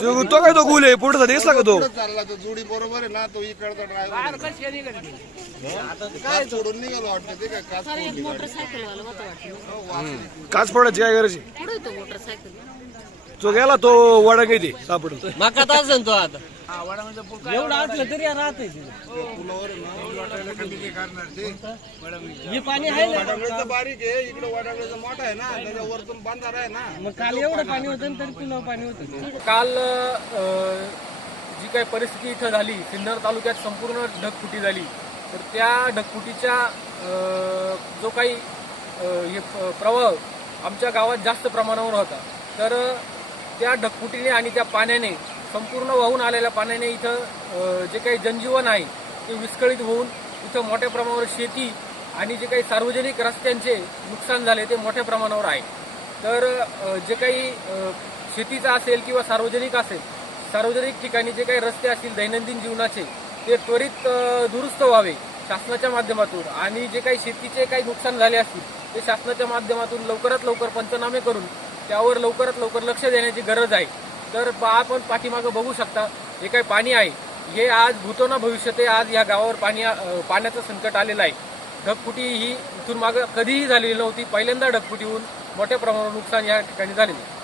जो तो काय तो गुल आहे? पुढचा दिसला का तो. चालला तो जोडी बरोबर आहे ना तो इकडचा ड्रायव्हर काय सोडून निघालो वाटतं ते काय काच एक मोटरसायकल वाला होता वाटतं काच पडायची काय आहे? पुढे तो मोटरसायकल तो गेला तो वडा ते सापडून. माका तास तो आता. एवढं असलं तरी राहत हे पाणी आहे ना? बारीक आहे इकडे मोठा आहे ना त्याच्या वरतून बांधार आहे ना. मग काल एवढं पाणी होतं तरी पुन्हा पाणी होतं. काल जी काही परिस्थिती इथं झाली सिन्नर तालुक्यात संपूर्ण ढगफुटी झाली. तर त्या ढगफुटीच्या जो काही हे प्रवाह आमच्या गावात जास्त प्रमाणावर होता. तर त्या ढगफुटीने आणि त्या पाण्याने संपूर्ण वाहून आलेल्या पाण्याने इथं जे काही जनजीवन आहे ते विस्कळीत होऊन इथं मोठ्या प्रमाणावर शेती आणि जे काही सार्वजनिक रस्त्यांचे नुकसान झाले ते मोठ्या प्रमाणावर आहे. तर जे काही शेतीचं असेल किंवा सार्वजनिक असेल सार्वजनिक ठिकाणी जे काही रस्ते असतील दैनंदिन जीवनाचे ते त्वरित दुरुस्त व्हावे शासनाच्या माध्यमातून. आणि जे काही शेतीचे काही नुकसान झाले असतील ते शासनाच्या माध्यमातून लवकरात लवकर पंचनामे करून त्यावर लवकरात लवकर लक्ष देण्याची गरज आहे. तर आपण पाठीमागं बघू शकता हे काही पाणी आहे. हे आज भूतोना भविष्य ते आज या गावावर पाणी पाण्याचं संकट आलेलं आहे. ढगफुटी ही इथून मागं कधीही झालेली नव्हती. पहिल्यांदा ढगफुटीहून मोठ्या प्रमाणावर नुकसान या ठिकाणी झालेलं आहे.